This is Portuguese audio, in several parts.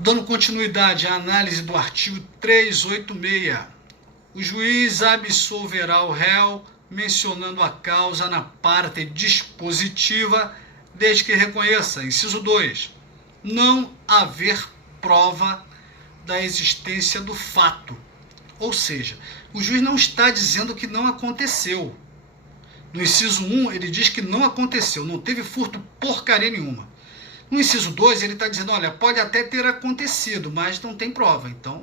Dando continuidade à análise do artigo 386, o juiz absolverá o réu mencionando a causa na parte dispositiva, desde que reconheça, inciso 2, não haver prova da existência do fato. Ou seja, o juiz não está dizendo que não aconteceu. No inciso 1, ele diz que não aconteceu, não teve furto porcaria nenhuma. No inciso 2, ele está dizendo, olha, pode até ter acontecido, mas não tem prova, então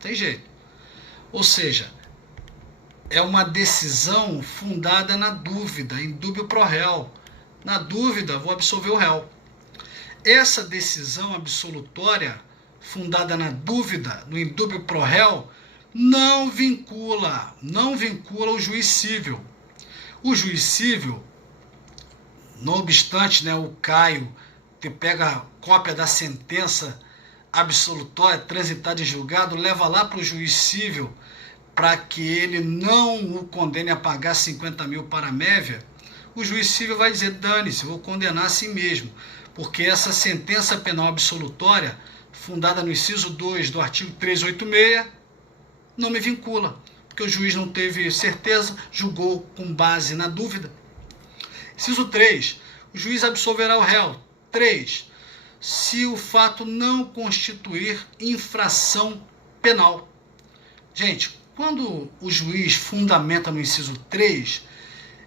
tem jeito. Ou seja, é uma decisão fundada na dúvida, em dúbio pro réu. Na dúvida, vou absolver o réu. Essa decisão absolutória, fundada na dúvida, no indúbio pro réu, não vincula o juiz cível. O juiz cível, não obstante, o Caio pega a cópia da sentença absolutória transitada em julgado, leva lá para o juiz cível para que ele não o condene a pagar 50 mil para a Mévia, o juiz cível vai dizer, dane-se, vou condenar assim mesmo, porque essa sentença penal absolutória, fundada no inciso 2 do artigo 386, não me vincula, porque o juiz não teve certeza, julgou com base na dúvida. Inciso 3, o juiz absolverá o réu. 3, se o fato não constituir infração penal. Gente, quando o juiz fundamenta no inciso 3,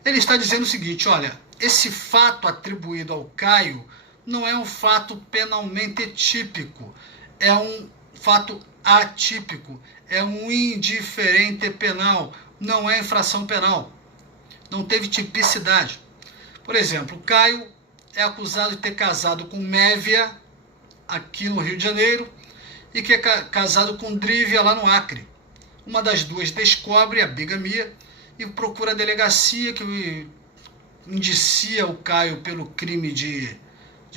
ele está dizendo o seguinte, olha, esse fato atribuído ao Caio não é um fato penalmente típico, é um fato atípico, é um indiferente penal, não é infração penal, não teve tipicidade. Por exemplo, o Caio é acusado de ter casado com Mévia, aqui no Rio de Janeiro, e que é casado com Drívia, lá no Acre. Uma das duas descobre a bigamia e procura a delegacia que indicia o Caio pelo crime de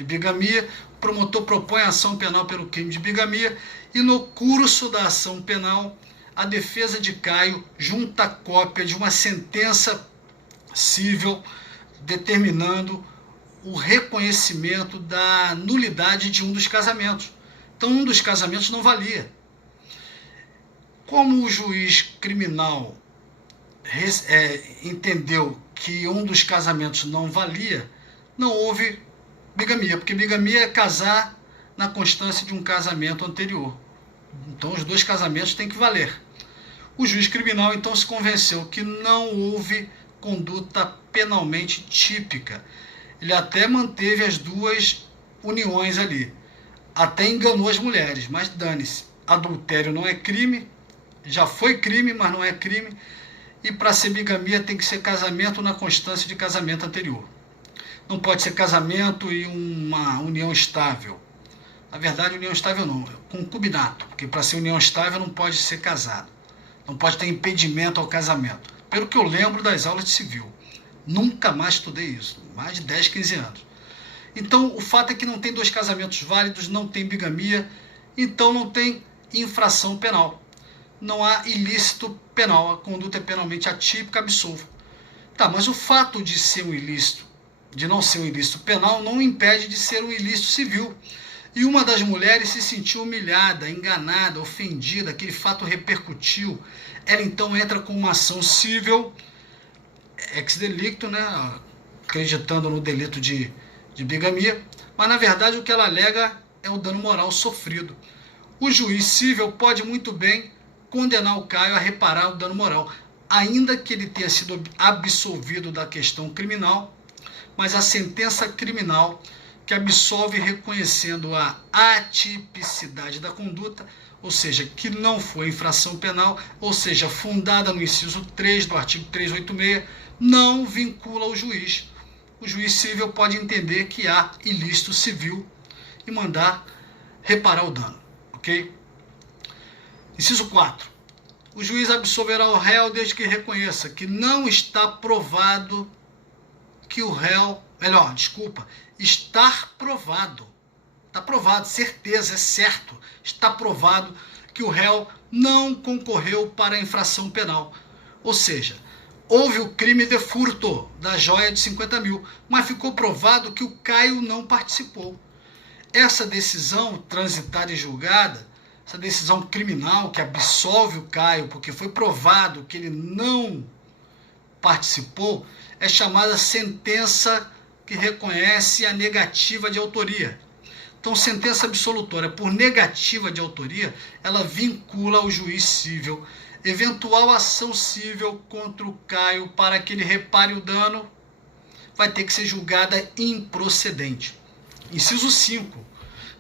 bigamia. O promotor propõe a ação penal pelo crime de bigamia e no curso da ação penal, a defesa de Caio junta cópia de uma sentença cível determinando o reconhecimento da nulidade de um dos casamentos. Então, um dos casamentos não valia. Como o juiz criminal entendeu que um dos casamentos não valia, não houve bigamia, porque bigamia é casar na constância de um casamento anterior. Então, os dois casamentos têm que valer. O juiz criminal, então, se convenceu que não houve conduta penalmente típica. Ele até manteve as duas uniões ali. Até enganou as mulheres, mas dane-se. Adultério não é crime, já foi crime, mas não é crime. E para ser bigamia tem que ser casamento na constância de casamento anterior. Não pode ser casamento e uma união estável. Na verdade, união estável não, concubinato. Porque para ser união estável não pode ser casado. Não pode ter impedimento ao casamento. Pelo que eu lembro das aulas de civil. Nunca mais estudei isso, mais de 10, 15 anos. Então, o fato é que não tem dois casamentos válidos, não tem bigamia, então não tem infração penal. Não há ilícito penal, a conduta é penalmente atípica, absolvo. Tá, mas o fato de ser um ilícito, de não ser um ilícito penal, não impede de ser um ilícito civil. E uma das mulheres se sentiu humilhada, enganada, ofendida, aquele fato repercutiu. Ela então entra com uma ação civil, ex-delicto, acreditando no delito de bigamia, mas na verdade o que ela alega é o dano moral sofrido. O juiz cível pode muito bem condenar o Caio a reparar o dano moral, ainda que ele tenha sido absolvido da questão criminal, mas a sentença criminal que absolve reconhecendo a atipicidade da conduta, ou seja, que não foi infração penal, ou seja, fundada no inciso 3 do artigo 386, não vincula o juiz. O juiz cível pode entender que há ilícito civil e mandar reparar o dano, ok? Inciso 4. O juiz absolverá o réu desde que reconheça que não está provado que o réu... estar provado. Está provado, certeza, é certo. Está provado que o réu não concorreu para a infração penal. Ou seja, houve o crime de furto da joia de 50 mil, mas ficou provado que o Caio não participou. essa decisão transitada e julgada, essa decisão criminal que absolve o Caio, porque foi provado que ele não participou, é chamada sentença que reconhece a negativa de autoria. Então, sentença absolutória por negativa de autoria, ela vincula o juiz cível. Eventual ação cível contra o Caio para que ele repare o dano vai ter que ser julgada improcedente. Inciso 5.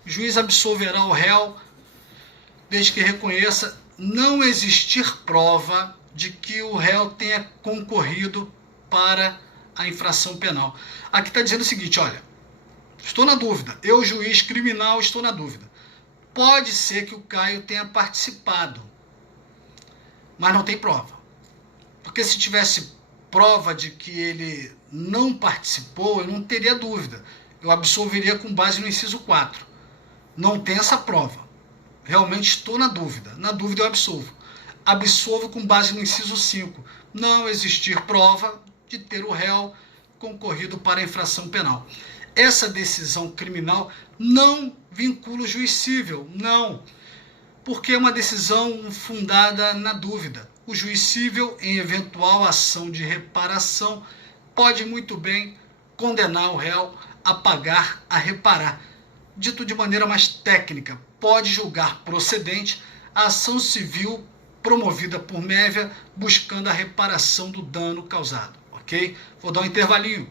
O juiz absolverá o réu desde que reconheça não existir prova de que o réu tenha concorrido para a infração penal. Aqui está dizendo o seguinte, olha, estou na dúvida, eu, juiz criminal, estou na dúvida. Pode ser que o Caio tenha participado, mas não tem prova. Porque se tivesse prova de que ele não participou, eu não teria dúvida. Eu absolveria com base no inciso 4. Não tem essa prova. Realmente estou na dúvida. Na dúvida eu absolvo. Absolvo com base no inciso 5. Não existir prova de ter o réu concorrido para a infração penal. Essa decisão criminal não vincula o juiz cível, não, porque é uma decisão fundada na dúvida. O juiz cível, em eventual ação de reparação, pode muito bem condenar o réu a pagar, a reparar. Dito de maneira mais técnica, pode julgar procedente a ação civil promovida por Mévia buscando a reparação do dano causado, ok? Vou dar um intervalinho.